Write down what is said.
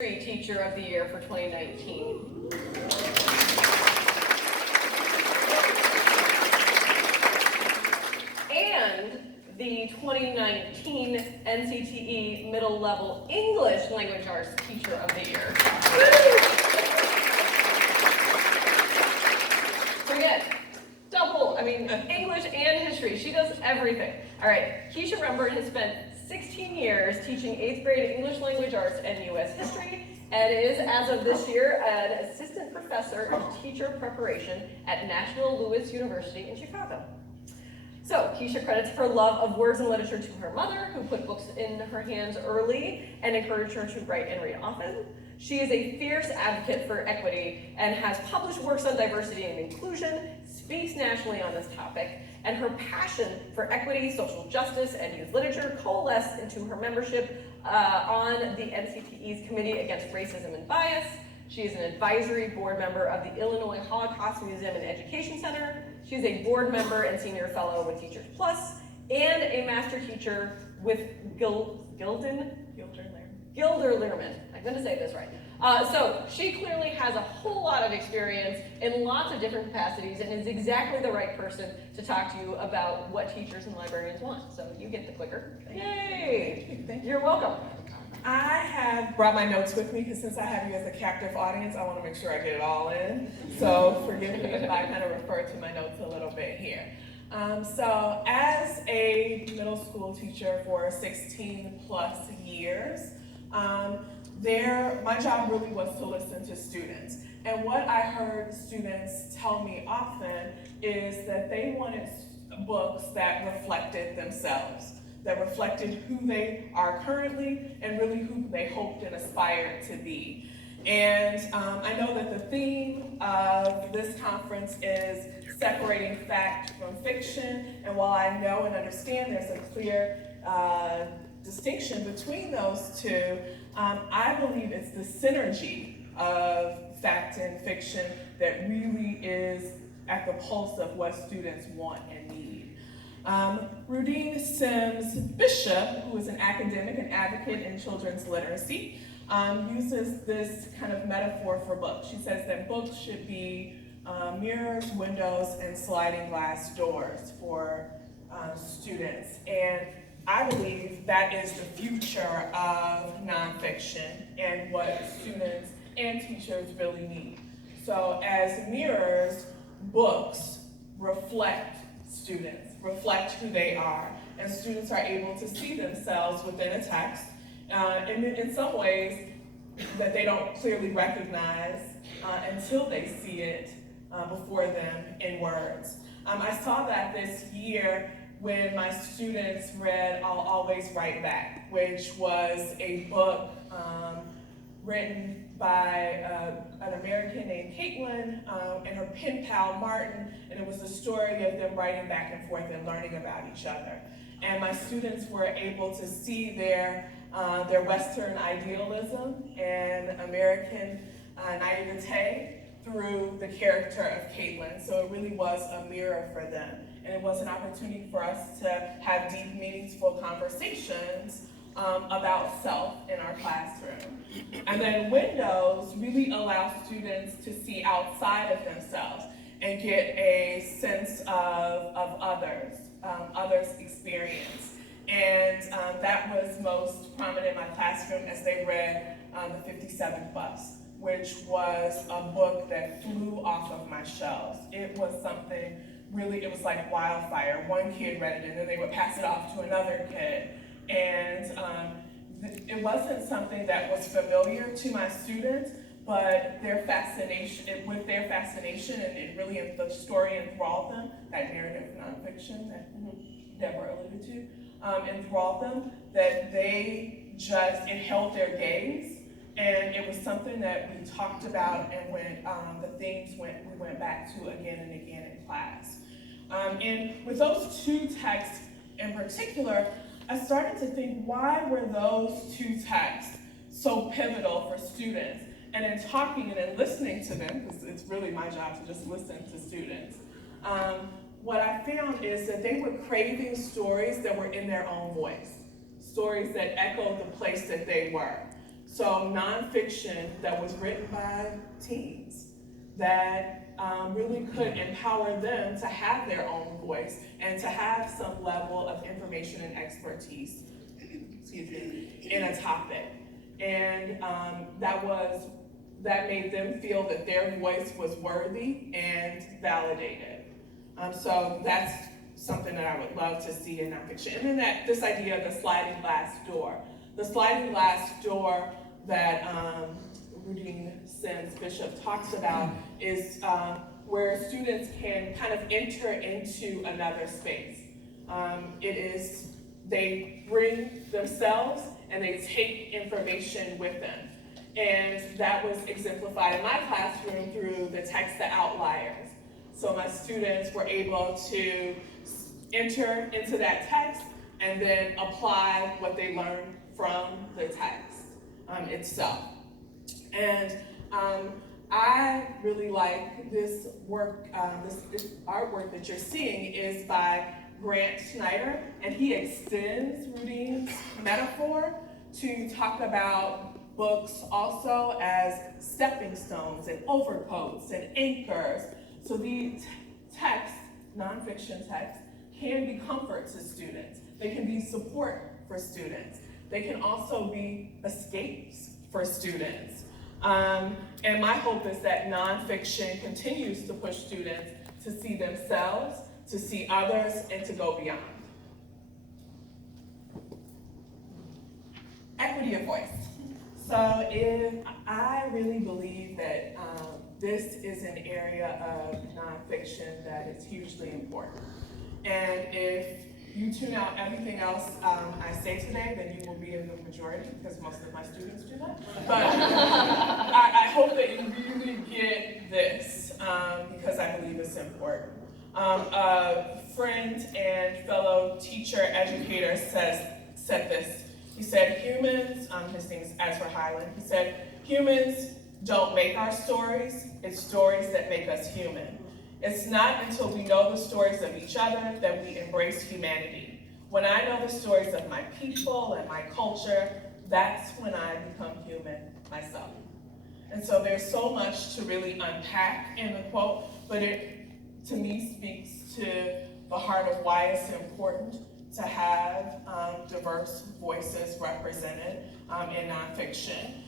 Teacher of the Year for 2019. And the 2019 NCTE Middle Level English Language Arts Teacher of the Year. So again, English and history. She does everything. All right, Keisha Rembert has spent 16 years teaching 8th grade English language arts and U.S. history, and is, as of this year, an assistant professor of teacher preparation at National Louis University in Chicago. So, Keisha credits her love of words and literature to her mother, who put books in her hands early and encouraged her to write and read often. She is a fierce advocate for equity and has published works on diversity and inclusion, speaks nationally on this topic, and her passion for equity, social justice, and youth literature coalesced into her membership on the NCTE's Committee Against Racism and Bias. She is an advisory board member of the Illinois Holocaust Museum and Education Center. She is a board member and senior fellow with Teachers Plus, and a master teacher with Gilder Lehrman. I'm going to say this right. So she clearly has a whole lot of experience in lots of different capacities and is exactly the right person to talk to you about what teachers and librarians want. So you get the clicker. Yay! Thank you. You're welcome. I have brought my notes with me because since I have you as a captive audience, I want to make sure I get it all in. So forgive me if I kind of refer to my notes a little bit here. So as a middle school teacher for 16 plus years, my job really was to listen to students. And what I heard students tell me often is that they wanted books that reflected themselves, that reflected who they are currently and really who they hoped and aspired to be. And I know that the theme of this conference is separating fact from fiction. And while I know and understand there's a clear distinction between those two, I believe it's the synergy of fact and fiction that really is at the pulse of what students want and need. Rudine Sims Bishop, who is an academic and advocate in children's literacy, uses this kind of metaphor for books. She says that books should be mirrors, windows, and sliding glass doors for students. And I believe that is the future of nonfiction and what students and teachers really need. So as mirrors, books reflect students, reflect who they are, and students are able to see themselves within a text, and in some ways that they don't clearly recognize until they see it before them in words. I saw that this year when my students read I'll Always Write Back, which was a book written by an American named Caitlin and her pen pal Martin, and it was the story of them writing back and forth and learning about each other. And my students were able to see their Western idealism and American naivete through the character of Caitlin. So it really was a mirror for them. And it was an opportunity for us to have deep, meaningful conversations about self in our classroom. And then windows really allow students to see outside of themselves and get a sense of others' experience. And that was most prominent in my classroom as they read The 57th Bus, which was a book that flew off of my shelves. It was something really, it was like wildfire. One kid read it and then they would pass it off to another kid. And it wasn't something that was familiar to my students, but their fascination, and it really, the story enthralled them, that narrative nonfiction that Deborah alluded to, enthralled them, that it held their gaze. And it was something that we talked about, and when the themes we went back to again and again in class. And with those two texts in particular, I started to think, why were those two texts so pivotal for students? And in talking and in listening to them, because it's really my job to just listen to students, what I found is that they were craving stories that were in their own voice, stories that echoed the place that they were. So nonfiction that was written by teens that really could empower them to have their own voice and to have some level of information and expertise, excuse me, in a topic. And that made them feel that their voice was worthy and validated. So that's something that I would love to see in nonfiction. And then this idea of the sliding glass door. The sliding glass door that Rudine Sims Bishop talks about is where students can kind of enter into another space. They bring themselves and they take information with them. And that was exemplified in my classroom through the text, The Outliers. So my students were able to enter into that text and then apply what they learned from the text itself. And I really like this work, this artwork that you're seeing is by Grant Schneider, and he extends Rudine's metaphor to talk about books also as stepping stones and overcoats and anchors. So these texts, nonfiction texts, can be comfort to students. They can be support for students. They can also be escapes for students. And my hope is that nonfiction continues to push students to see themselves, to see others, and to go beyond. Equity of voice. So I really believe that this is an area of nonfiction that is hugely important. And if you tune out everything else I say today, then you will be in the majority, because most of my students do that. But I hope that you really get this, because I believe it's important. A friend and fellow teacher educator said this. He said, humans, his name is Ezra Highland, he said, humans don't make our stories, it's stories that make us human. It's not until we know the stories of each other that we embrace humanity. When I know the stories of my people and my culture, that's when I become human myself. And so there's so much to really unpack in the quote, but it, to me, speaks to the heart of why it's important to have diverse voices represented in nonfiction.